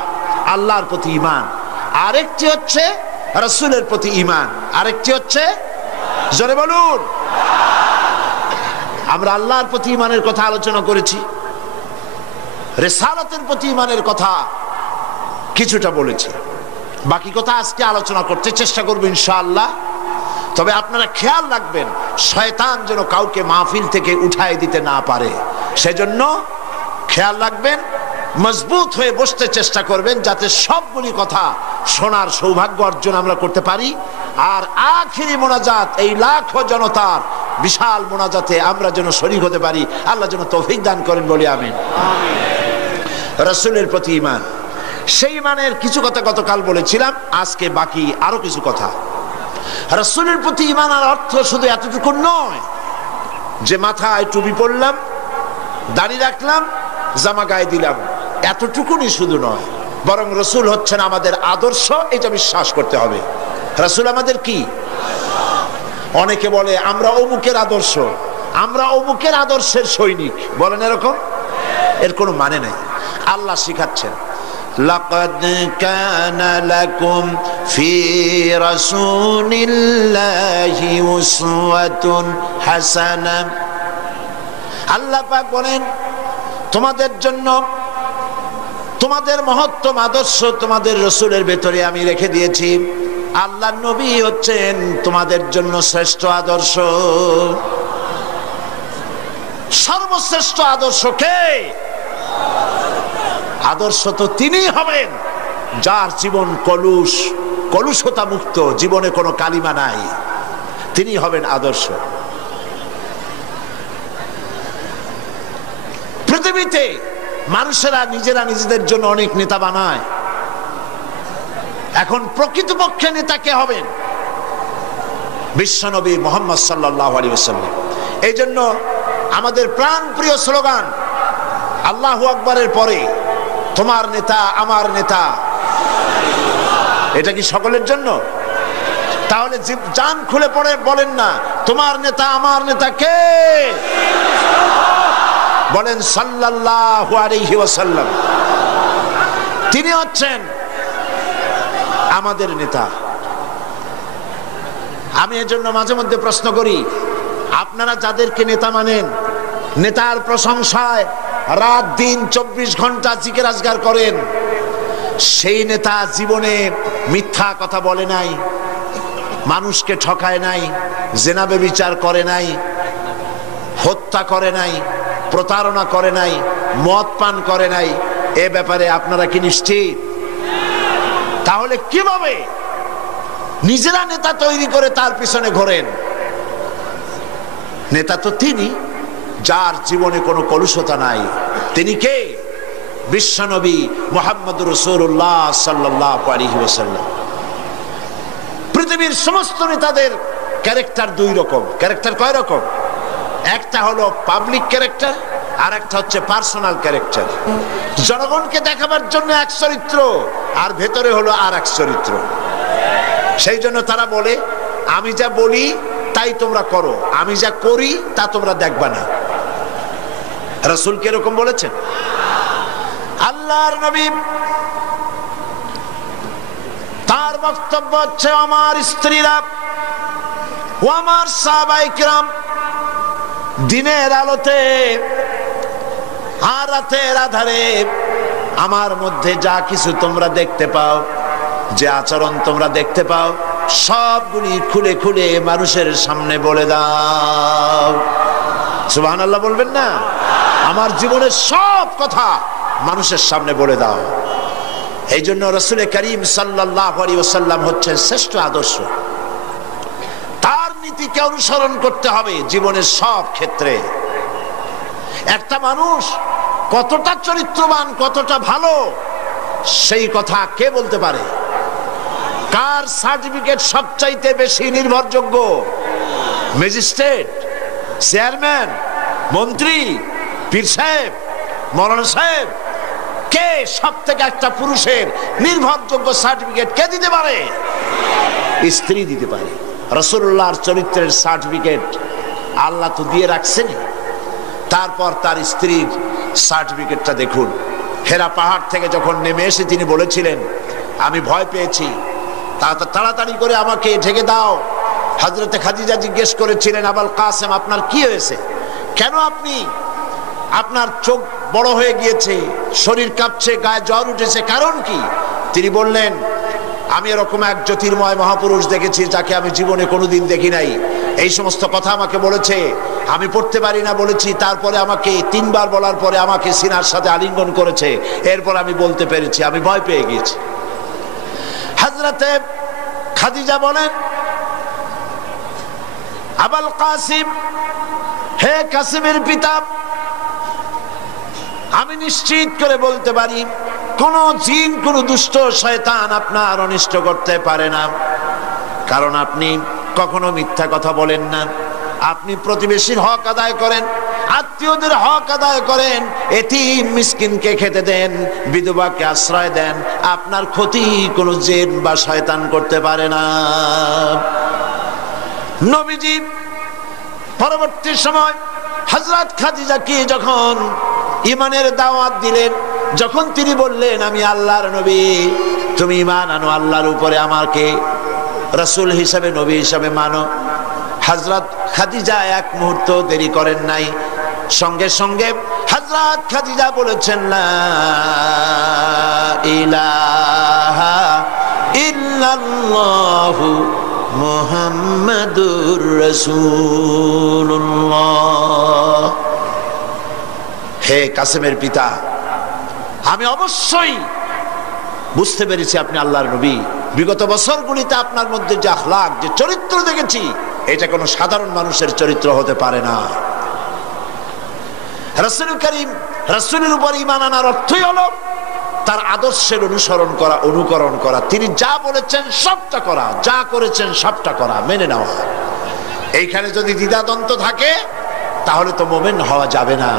আল্লাহর প্রতি ঈমান, আরেকটি হচ্ছে রাসূলের প্রতি ঈমান, আরেকটি হচ্ছে, জোরে বলুন, আমরা আল্লাহর প্রতি ঈমানের কথা আলোচনা করেছি, রিসালাতের প্রতি ঈমানের কথা কিছুটা বলেছি, বাকি কথা আজকে আলোচনা করতে চেষ্টা করব ইনশাআল্লাহ। তবে আপনারা খেয়াল রাখবেন, শয়তান যেন কাউকে মাহফিল থেকে উঠায় দিতে না পারে, সেজন্য খেয়াল রাখবেন, মজবুত হয়ে বসতে চেষ্টা করবেন, যাতে সবগুলি কথা শোনার সৌভাগ্য অর্জন আমরা করতে পারি। আর আখিরি মোনাজাত, এই লাখো জনতার বিশাল মোনাজাতে আমরা যেন শরীক হতে পারি, আল্লাহ যেন তৌফিক দান করেন, বলি আমিন। রাসূলের প্রতি ঈমান, সেই ঈমানের কিছু কথা গতকাল বলেছিলাম, আজকে বাকি আরো কিছু কথা। রাসূলের প্রতি ঈমান আর অর্থ শুধু এতটুকু নয় যে মাথায় টুপি পরলাম, দাড়ি রাখলাম, জামা গায়ে দিলাম, এতটুকুনি শুধু নয়, বরং রাসূল হচ্ছেন আমাদের আদর্শ, এটা বিশ্বাস করতে হবে। রাসূল আমাদের কি? অনেকে বলে আমরা অমুকের আদর্শ, আমরা অমুকের আদর্শের সৈনিক, বলেন এরকম? এর কোনো মানে নেই। আল্লাহ শিখাচ্ছেন, লাকাদ কানা লাকুম ফি রাসূলিল্লাহি উসওয়াতুন হাসানাহ। আল্লাহ পাক বলেন, তোমাদের জন্য তোমাদের মহত্তম আদর্শ তোমাদের রাসূলের ভেতরে আমি রেখে দিয়েছি। আল্লাহর নবী হচ্ছেন তোমাদের জন্য শ্রেষ্ঠ আদর্শ। সর্বশ্রেষ্ঠ আদর্শ কে? আদর্শ তো তিনি হবেন যার জীবন কলুষতা মুক্ত, জীবনে কোনো কালিমা নাই, তিনি হবেন আদর্শ। পৃথিবীতে মানুষেরা নিজেরা নিজেদের জন্য অনেক নেতা বানায়। এখন প্রকৃতপক্ষে নেতা কে হবেন? বিশ্বনবী মুহাম্মদ সাল্লাল্লাহু আলাইহি ওয়াসাল্লাম। এই জন্য আমাদের প্রাণ প্রিয় স্লোগান আল্লাহু আকবারের পরে তোমার নেতা আমার নেতা, এটা কি সকলের জন্য? তাহলে জান খুলে পড়ে বলেন না তোমার নেতা আমার নেতা কে? বলেন সাল্লাল্লাহু আলাইহি ওয়াসাল্লাম। তিনি হচ্ছেন আমাদের নেতা। আমি এজন্য মাঝে মধ্যে প্রশ্ন করি, আপনারা যাদেরকে নেতা মানেন, নেতার প্রশংসায় রাত দিন 24 ঘন্টা জিকির আজগার করেন, সেই নেতা জীবনে মিথ্যা কথা বলে নাই, মানুষকে ঠকায় নাই, জেনা ব্যভিচার করে নাই, হত্যা করে নাই, প্রতারণা করে নাই, মদ পান করে নাই, এ ব্যাপারে আপনারা কি নিশ্চিত? তাহলে কিভাবে নিজেরা নেতা তৈরি করে তার পিছনে ঘোরেন? নেতা তো তিনি যার জীবনে কোনো কলুষতা নাই। তিনি কে? বিশ্বনবী মুহাম্মদুর রাসূলুল্লাহ সাল্লাল্লাহু আলাইহি ওয়াসাল্লাম। পৃথিবীর সমস্ত নেতাদের ক্যারেক্টার দুই রকম। ক্যারেক্টার কয় রকম? একটা হলো পাবলিক ক্যারেক্টার, আর একটা হচ্ছে পার্সোনাল ক্যারেক্টার। জনগণকে দেখাবার জন্য এক চরিত্র, আর ভেতরে হলো আর এক চরিত্র। সেই জন্য তারা বলে আমি যা বলি তাই তোমরা করো, আমি যা করি তা তোমরা দেখবা না। রাসূল কি এরকম বলেছেন? আল্লাহর নবী তার বক্তব্য হচ্ছে, আমার স্ত্রীরা ও আমার সাহাবায়ে কিরাম দিনের আলোতে আর রাতের আধারে আমার মধ্যে যা কিছু তোমরা দেখতে পাও, যে আচরণ তোমরা দেখতে পাও, সবগুলি খুলে খুলে মানুষের সামনে বলে দাও। সুবহানাল্লাহ বলবেন না? আমার জীবনের সব কথা মানুষের সামনে বলে দাও। এই জন্য রাসূল করিম সাল্লাল্লাহু আলাইহি ওয়াসাল্লাম হচ্ছেন শ্রেষ্ঠ আদর্শ। তার নীতিকে অনুসরণ করতে হবে জীবনের সব ক্ষেত্রে। একটা মানুষ কতটা চরিত্রবান, কতটা ভালো, সেই কথা কে বলতে পারে? কার সার্টিফিকেট সবচাইতে বেশি নির্ভরযোগ্য? ম্যাজিস্ট্রেট, চেয়ারম্যান, মন্ত্রী, পীর সাহেব, মৌলানা সাহেব? কে সব থেকে একটা পুরুষের নির্ভরযোগ্য সার্টিফিকেট কে দিতে পারে? স্ত্রী দিতে পারে। রাসূলুল্লাহর চরিত্রের সার্টিফিকেট আল্লাহ তো দিয়ে রাখছেন। তারপর তার স্ত্রীর সার্টিফিকেটটা দেখুন। হেরা পাহাড় থেকে যখন নেমে এসে তিনি বলেছিলেন, আমি ভয় পেয়েছি, তাড়াতাড়ি করে আমাকে ঢেকে দাও। হযরতে খাদিজা জিজ্ঞেস করেছিলেন, আবুল কাসেম আপনার কি হয়েছে? কেন আপনি, আপনার চোখ বড় হয়ে গিয়েছে, শরীর কাঁপছে, গায়ে জ্বর উঠেছে, কারণ কি? তিনি বললেন, আমি এরকম এক জ্যোতির্ময় মহাপুরুষ দেখেছি যাকে আমি জীবনে কোনোদিন দেখি নাই। এই সমস্ত কথা আমাকে বলেছে, আমি পড়তে পারি না বলেছি, তারপরে আমাকে 3 বার বলার পরে আমাকে সিনার সাথে আলিঙ্গন করেছে, এরপর আমি বলতে পেরেছি, আমি ভয় পেয়ে গিয়েছি। হযরতে খাদিজা বলেন, আবুল কাসিম, হে কাসিমের পিতা, আমি নিশ্চিত করে বলতে পারি কোন জিন, কোন দুষ্ট শয়তান আপনার অনিষ্ট করতে পারে না, কারণ আপনি কখনো মিথ্যা কথা বলেন না, আপনি প্রতিবেশীর হক আদায় করেন, আত্মীয়দের হক আদায় করেন, এতিম মিসকিনকে খেতে দেন, বিধবাকে আশ্রয় দেন, আপনার ক্ষতি কোনো জিন বা শয়তান করতে পারে না। নবীজি পরবর্তী সময় হযরত খাদিজাকে যখন ঈমানের দাওয়াত দিলেন, যখন তিনি বললেন আমি আল্লাহর নবী, তুমি ঈমান আনো আল্লাহর উপরে, আমাকে রাসূল হিসেবে নবী হিসেবে মানো, হযরত খাদিজা এক মুহূর্ত দেরি করেন নাই, সঙ্গে সঙ্গে হযরত খাদিজা বলেছেন লা ইলাহা ইল্লাল্লাহু মুহাম্মাদুর রাসূলুল্লাহ। হে কাসেমের পিতা, আমি অবশ্যই বুঝতে পেরেছি আপনি আল্লাহর নবী। বিগত বছরগুলিতে আপনার মধ্যে যে আখলাক, যে চরিত্র দেখেছি, এটা কোনো সাধারণ মানুষের চরিত্র হতে পারে না। রাসূল করিম রাসূলের উপর ঈমান আনার অর্থই হলো তার আদর্শের অনুসরণ করা, অনুকরণ করা, তিনি যা বলেছেন সবটা করা, যা করেছেন সবটা করা, মেনে নেওয়া। এইখানে যদি দ্বিধাদ্বন্দ্ব থাকে তাহলে তো মুমিন হওয়া যাবে না।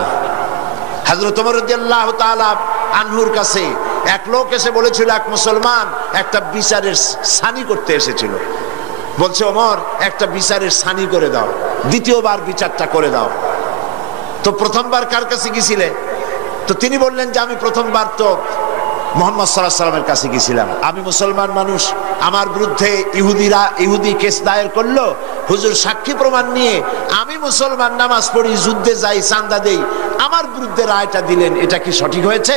হযরত ওমর রাদিয়াল্লাহু তাআলা আনহুর কাছে এক লোক এসে বলেছিল, এক মুসলমান একটা বিচারের সানি করতে এসেছিল, বলছে ওমর একটা বিচারের সানি করে দাও, দ্বিতীয়বার বিচারটা করে দাও। তো প্রথমবার কার কাছে গিয়েছিলে? তো তিনি বললেন যে আমি প্রথমবার তো মুহাম্মদ সাল্লাল্লাহু আলাইহি ওয়াসাল্লামের কাছে গিয়েছিলাম, আমি মুসলমান মানুষ, আমার বিরুদ্ধে ইহুদি কেস দায়ের করলো, হুজুর সাক্ষী প্রমাণ নিয়ে আমি মুসলমান, নামাজ পড়ি, যুদ্ধে যাই, চাঁদা দেই, আমার বিরুদ্ধে রায়টা দিলেন, এটা কি সঠিক হয়েছে?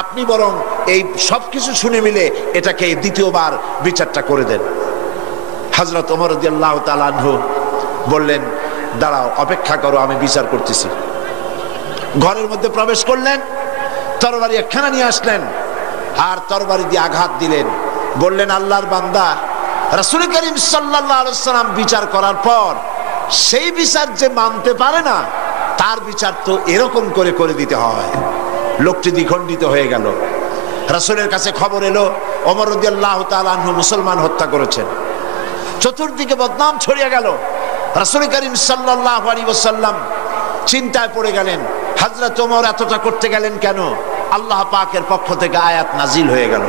আপনি বরং এই সবকিছু শুনে মিলে এটাকে দ্বিতীয়বার বিচারটা করে দেন। হযরত ওমর রাদিয়াল্লাহু তাআলা আনহু বললেন দাঁড়াও, অপেক্ষা করো, আমি বিচার করতেছি। ঘরের মধ্যে প্রবেশ করলেন, তরবারি একখানা নিয়ে আসলেন, আর তরবারি দিয়ে আঘাত দিলেন, বললেন আল্লাহর বান্দা, রাসূল করিম সাল্লাল্লাহু আলাইহি ওয়াসাল্লাম বিচার করার পর সেই বিচার যে মানতে পারে না, তার বিচার তো এরকম করে করে দিতে হয়। লোকটি দ্বিখণ্ডিত হয়ে গেল। রাসূলের কাছে খবর এলো ওমর রাদিয়াল্লাহু তাআলা আনহু মুসলমান হত্যা করেছেন। চতুর্দিকে বদনাম ছড়িয়ে গেল। রাসূল করিম সাল্লাল্লাহু আলাইহি ওয়াসাল্লাম চিন্তায় পড়ে গেলেন, হযরত ওমর এতটা করতে গেলেন কেন? আল্লাহ পাকের পক্ষ থেকে আয়াত নাজিল হয়ে গেল।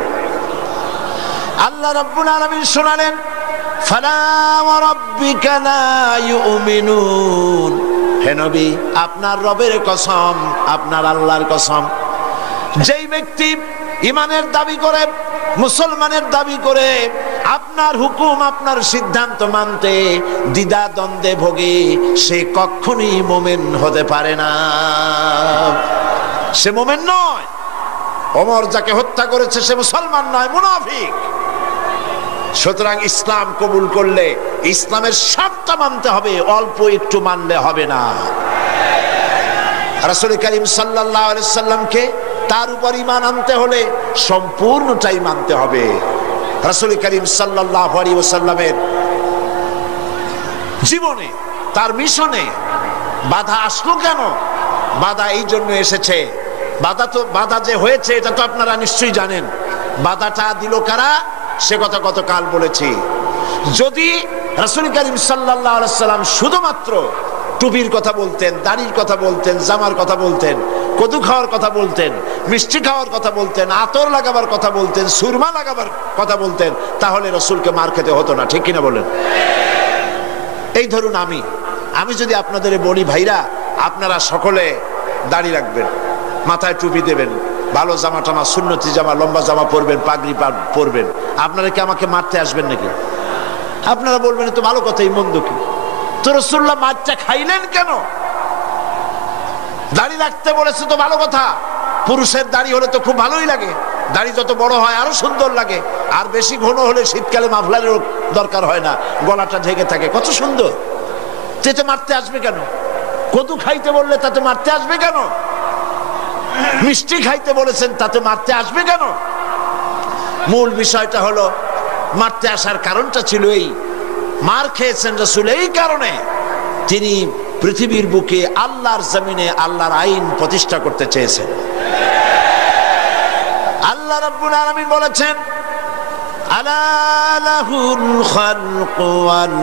আল্লাহ রাব্বুল আলামিন শোনালেন, ফালা ওয়া রাব্বিকা লা ইউমিনুন, হে নবী আপনার রবের কসম, আপনার আল্লাহর কসম, যেই ব্যক্তি ঈমানের দাবি করে, মুসলমানের দাবি করে, আপনার হুকুম, আপনার সিদ্ধান্ত মানতে দ্বিধা দ্বন্দ্বে ভোগে, সে কখনোই মুমিন হতে পারে না, সে মুমিন নয়। ওমর যাকে হত্যা করেছে সে মুসলমান নয়, মুনাফিক। সুতরাং ইসলাম কবুল করলে ইসলামের সবটা মানতে হবে, অল্প একটু মানলে হবে না। রাসূল করিম সাল্লাল্লাহু আলাইহি সাল্লামকে তার উপর ঈমান আনতে হলে সম্পূর্ণটাই মানতে হবে। রাসূল করিম সাল্লাল্লাহু আলাইহি ওয়াসাল্লামের জীবনে, তার মিশনে বাধা আসলো কেন? বাধা এই জন্য এসেছে, বাধা যে হয়েছে এটা তো আপনারা নিশ্চয়ই জানেন। বাধাটা দিল কারা? সে কথা গতকাল বলেছি। যদি রাসূল করিম সাল্লাল্লাহু আলাইহি ওয়াসাল্লাম শুধুমাত্র টুপির কথা বলতেন, দাড়ির কথা বলতেন, জামার কথা বলতেন, কদু খাওয়ার কথা বলতেন, মিষ্টি খাওয়ার কথা বলতেন, আতর লাগাবার কথা বলতেন, সুরমা লাগাবার কথা বলতেন, তাহলে রাসূলকে মার খেতে হতো না, ঠিক কিনা বলেন? এই ধরুন আমি যদি আপনাদের বলি, ভাইরা আপনারা সকলে দাড়ি রাখবেন, মাথায় টুপি দেবেন, ভালো জামা টামা, সুন্নতি জামা, লম্বা জামা পরবেন, পাগড়ি পরবেন, আপনারা কি আমাকে মারতে আসবেন নাকি? আপনারা বলবেন তো ভালো কথা, এই মন্দ কি? তো রাসূলুল্লাহ মারটা খাইলেন কেন? দাড়ি রাখতে বলেছে তো ভালো কথা, পুরুষের দাড়ি হলে তো খুব ভালোই লাগে, দাড়ি যত বড় হয় আরো সুন্দর লাগে, আর বেশি ঘন হলে শীতকালে মাফলারের দরকার হয় না, গলাটা ঢেকে থাকে, কত সুন্দর। তেতে মারতে আসবে কেন? কদু খাইতে বললে তাতে মারতে আসবে কেন? মিষ্টি খাইতে বলেছেন তাতে মারতে আসবে কেন? মূল বিষয়টা হলো মারতে আসার কারণটা ছিল এই, মার খেয়েছেন রাসূল এই কারণে, তিনি পৃথিবীর বুকে আল্লাহর জমিনে আল্লাহর আইন প্রতিষ্ঠা করতে চেয়েছেন। আল্লাহ রাব্বুল আলামিন বলেছেন, আলা লাহুল খালকু ওয়াল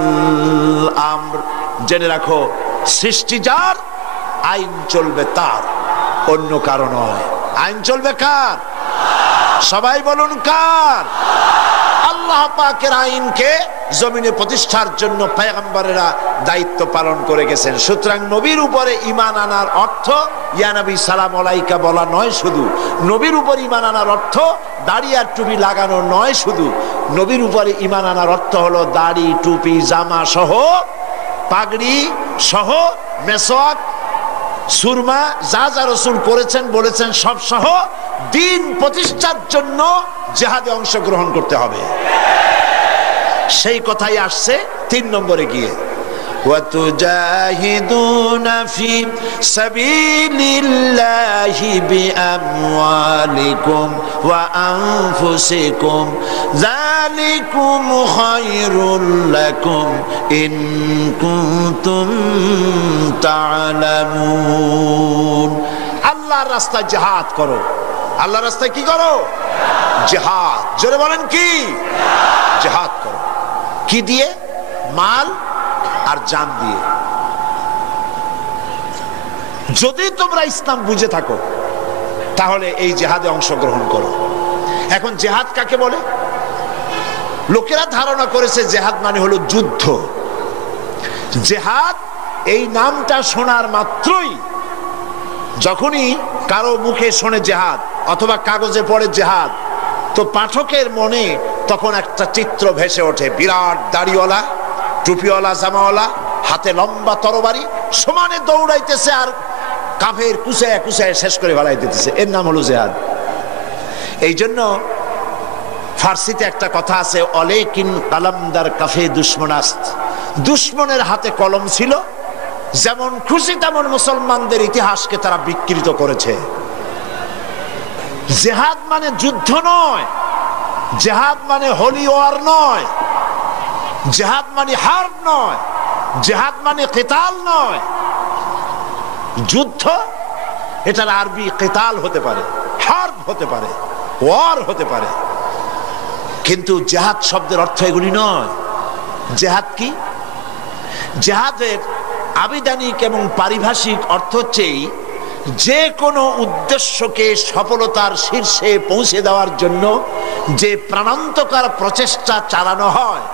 আমর, জেনে রাখো সৃষ্টি যার, আইন চলবে তার, অন্য কারো নয়। আইন চলবে কার? সবাই বলুন কার? আল্লাহ পাকের আইনকে জমিনে প্রতিষ্ঠার জন্য পয়গম্বরেরা দায়িত্ব পালন করে গেছেন। সুতরাং নবীর উপরে ঈমান আনার অর্থ ইয়া নবী সালাম আলাইকা বলা নয় শুধু, নবীর উপর ঈমান আনার অর্থ দাড়ি আর টুপি লাগানো নয় শুধু, নবীর উপরে ঈমান আনার অর্থ হলো দাড়ি টুপি জামা সহ, পাগড়ি সহ, মেসওয়াক সুরমা যা যা রাসূল করেছেন বলেছেন সব সহ দ্বীন প্রতিষ্ঠার জন্য জিহাদে অংশগ্রহণ করতে হবে। সেই কথাই আসছে 3 নম্বরে গিয়ে, ওয়াতুজাহিদুনা ফি সাবিলিল্লাহি বিআমওয়ালিকুম ওয়া আনফুসিকুম যালিকুম খায়রুল লাকুম ইন কুনতুম তা'লামুন। আল্লাহর রাস্তায় জিহাদ করো। আল্লাহর রাস্তায় কি করো? জিহাদ। জোরে বলেন কি? জিহাদ করো। কি দিয়ে? মাল আর জান দিয়ে। যদি তোমরা ইসলাম বুঝে থাকো তাহলে এই জিহাদে অংশগ্রহণ করো। এখন জিহাদ কাকে বলে? লোকেরা ধারণা করেছে জিহাদ মানে হলো যুদ্ধ। জিহাদ এই নামটা শোনার মাত্রই, যখনই কারো মুখে শোনে জিহাদ অথবা কাগজে পড়ে জিহাদ, তো পাঠকের মনে তখন একটা চিত্র ভেসে ওঠে। বিরাট দাড়িওয়ালা, টুপিওয়ালা, জামাওয়ালা, হাতে লম্বা তরবারি, সমানে দৌড়াইতেছে আর কাফের কুচায় কুচায় শেষ করে ফেলাই দিতেছে। এর নাম হলো জিহাদ। এই জন্য ফার্সিতে একটা কথা আছে, অলেকিন কালামদার কাফে দুশ্মনাস্ত। দুশ্মনের হাতে কলম ছিল, যেমন খুশি তেমন মুসলমানদের ইতিহাসকে তারা বিকৃত করেছে। জিহাদ মানে যুদ্ধ নয়, জিহাদ মানে হোলি ওয়ার নয়, জিহাদ মানে হার্ব নয়, জিহাদ মানে কিতাল নয়। যুদ্ধ এটার আরবি কিতাল হতে পারে, হার্ব হতে পারে, ওয়ার হতে পারে, কিন্তু জিহাদ শব্দের অর্থ এগুলি নয়। জিহাদ কি? জিহাদের আবিধানিক এবং পারিভাষিক অর্থ হচ্ছে যে কোনো উদ্দেশ্যকে সফলতার শীর্ষে পৌঁছে দেওয়ার জন্য যে প্রাণান্তকার প্রচেষ্টা চালানো হয়,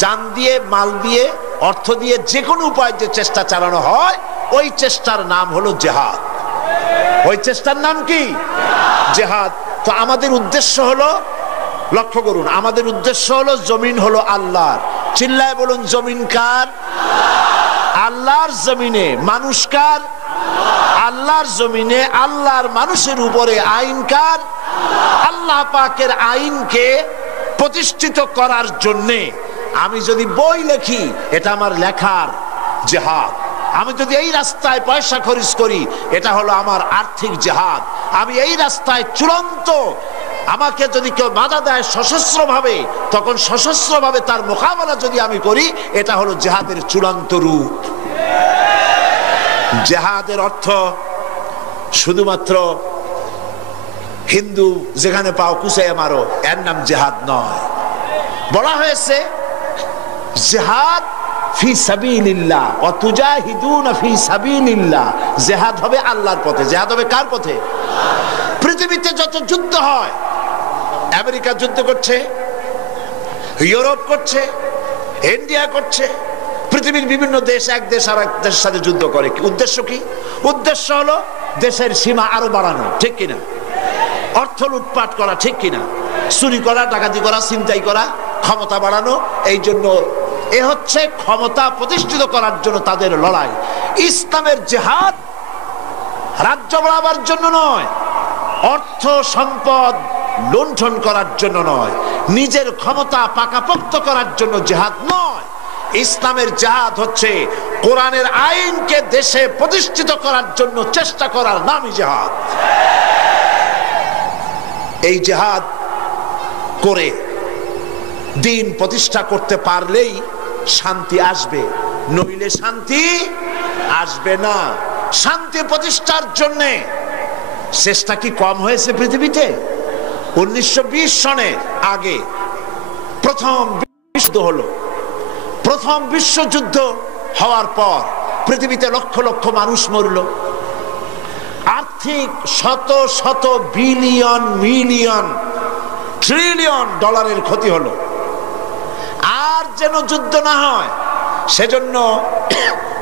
জান দিয়ে, মাল দিয়ে, অর্থ দিয়ে, যে কোনো উপায় যে চেষ্টা চালানো হয়, ওই চেষ্টার নাম হলো জিহাদ। ওই চেষ্টার নাম কি? জিহাদ। তো আমাদের উদ্দেশ্য হলো, লক্ষ্য করুন, আমাদের উদ্দেশ্য হলো জমিন হলো আল্লাহর। চিল্লায় বলুন, জমিন কার? আল্লাহর জমিনে। মানুষ কার? আল্লাহর জমিনে আল্লাহর মানুষের উপরে আইন কার? আল্লাহ পাকের আইনকে প্রতিষ্ঠিত করার জন্যে আমি যদি বই লেখি, এটা আমার লেখার জিহাদ। আমি যদি এই রাস্তায় পয়সা খরচ করি, এটা হলো আমার আর্থিক জিহাদ। আমি এই রাস্তায় চূড়ান্ত, আমাকে যদি কেউ বাধা দেয় সশস্ত্রভাবে, তখন সশস্ত্রভাবে তার মোকাবেলা যদি আমি করি, এটা হলো জিহাদের চূড়ান্ত রূপ। জিহাদের অর্থ শুধুমাত্র হিন্দু যেখানে পাও কুচাইয়া মারো, এর নাম জিহাদ নয়। বলা হয়েছে জিহাদ ফি সাবিলিল্লাহ ওয়া তুজাহিদুনা ফি সাবিলিল্লাহ। জিহাদ হবে আল্লাহর পথে। জিহাদ হবে কার পথে? পৃথিবীতে যত যুদ্ধ হয়, আমেরিকা যুদ্ধ করছে, ইউরোপ করছে, ইন্ডিয়া করছে, পৃথিবীর বিভিন্ন দেশ এক দেশ আর এক দেশের সাথে যুদ্ধ করে। উদ্দেশ্য কি? উদ্দেশ্য হলো দেশের সীমা আরো বাড়ানো, ঠিক কিনা? অর্থ লুটপাট করা, ঠিক কিনা? চুরি করা, ডাকাতি করা, ছিনতাই করা, ক্ষমতা বাড়ানো। এই জন্য এ হচ্ছে ক্ষমতা প্রতিষ্ঠিত করার জন্য তাদের লড়াই। ইসলামের জিহাদ রাজ্য বাড়াবার জন্য নয়, অর্থ সম্পদ লুণ্ঠন করার জন্য নয়, নিজের ক্ষমতা পাকাপোক্ত করার জন্য জিহাদ নয়। ইসলামের জিহাদ হচ্ছে কোরআনের আইনকে দেশে প্রতিষ্ঠিত করার জন্য চেষ্টা করার নামই জিহাদ। এই জিহাদ করে দিন প্রতিষ্ঠা করতে পারলেই শান্তি আসবে, নইলে শান্তি আসবে না। শান্তি প্রতিষ্ঠার জন্য চেষ্টা কি কম হয়েছে পৃথিবীতে? 1920 সনের আগে প্রথম বিশ্বযুদ্ধ হলো। প্রথম বিশ্বযুদ্ধ হওয়ার পর পৃথিবীতে লক্ষ লক্ষ মানুষ মরল, আর্থিক শত শত বিলিয়ন মিলিয়ন ট্রিলিয়ন ডলারের ক্ষতি হলো। আর যেন যুদ্ধ না হয় সেজন্য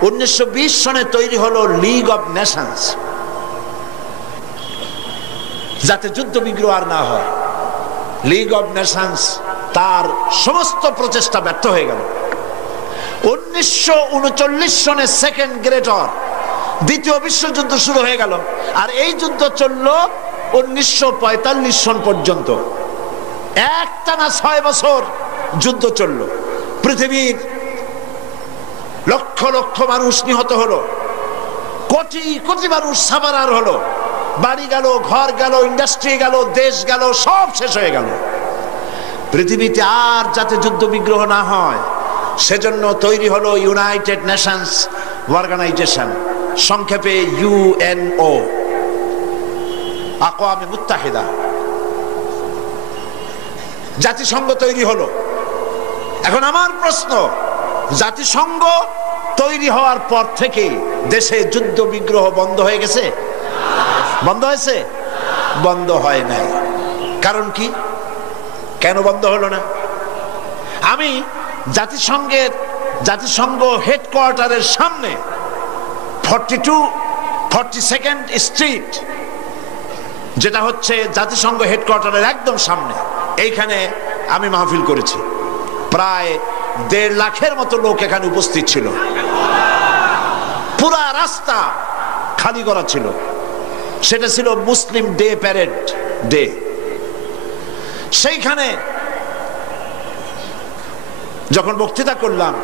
1920 সনে তৈরি হলো লিগ অব নেশনস, যাতে যুদ্ধ বিগ্রহ আর না হয়। লিগ অব নেশনস তার সমস্ত প্রচেষ্টা ব্যর্থ হয়ে গেল। 1939 সনে সেকেন্ড গ্রেট ওয়ার, দ্বিতীয় বিশ্বযুদ্ধ শুরু হয়ে গেল। আর এই যুদ্ধ চলল 1945 সন পর্যন্ত। একটানা 6 বছর যুদ্ধ চলল। পৃথিবীর লক্ষ লক্ষ মানুষ নিহত হলো, কোটি কোটি মানুষ সাবারার হলো, বাড়ি গেল, ঘর গেল, ইন্ডাস্ট্রি গেল, দেশ গেল, সব শেষ হয়ে গেল। পৃথিবীতে আর যাতে যুদ্ধ বিগ্রহ না হয় সেজন্য তৈরি হলো ইউনাইটেড নেশনস অর্গানাইজেশন, সংক্ষেপে ইউএনও, আকওয়ামে মুত্তাহিদা। জাতিসংঘ তৈরি হলো। এখন আমার প্রশ্ন, জাতিসংঘ তৈরি হওয়ার পর থেকে দেশে যুদ্ধ বিগ্রহ বন্ধ হয়ে গেছে? বন্ধ হয়েছে? বন্ধ হয় নাই। কারণ কি? কেন বন্ধ হলো না? আমি জাতিসংঘ হেডকোয়ার্টারের সামনে 42nd স্ট্রিট, যেটা হচ্ছে জাতিসংঘ হেডকোয়ার্টারের একদম সামনে, এইখানে আমি মাহফিল করেছি। প্রায় 1.5 লাখের মতো লোক এখানে উপস্থিত ছিল। পুরা রাস্তা খালি করা ছিল। সেটা ছিল মুসলিম ডে, প্যারেড ডে। সেইখানে যখন বক্তৃতা করলাম,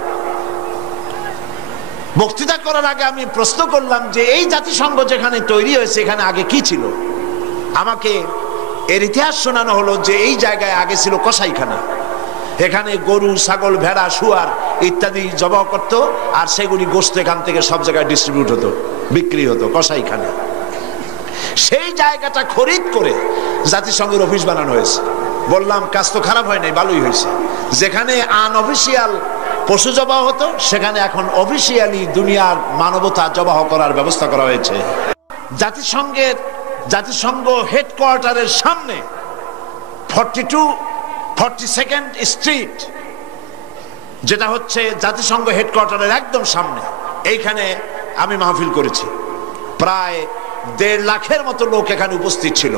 বক্তৃতা করার আগে আমি প্রশ্ন করলাম যে এই জাতিসংঘ যেখানে তৈরি হয়েছে এখানে আগে কি ছিল? আমাকে এর ইতিহাস শোনানো হলো যে এই জায়গায় আগে ছিল কসাইখানা। এখানে গরু, ছাগল, ভেড়া, শুয়ার ইত্যাদি জবাই করত, আর সেগুলি গোশত এখান থেকে সব জায়গায় ডিস্ট্রিবিউট হতো, বিক্রি হতো, কসাইখানা। সেই জায়গাটা খরিদ করে জাতিসংঘের অফিস বানানো হয়েছে। বললাম কাজ তো খারাপ হয় নাই, ভালোই হয়েছে। যেখানে আনঅফিসিয়াল পশু জবাই হতো সেখানে এখন অফিসিয়ালি দুনিয়ার মানবতা জবাই করার ব্যবস্থা করা হয়েছে। জাতিসংঘ হেডকোয়ার্টারের সামনে 42nd স্ট্রিট, যেটা হচ্ছে জাতিসংঘ হেডকোয়ার্টারের একদম সামনে, এইখানে আমি মাহফিল করেছি। প্রায় 1.5 লাখের মতো লোক এখানে উপস্থিত ছিল।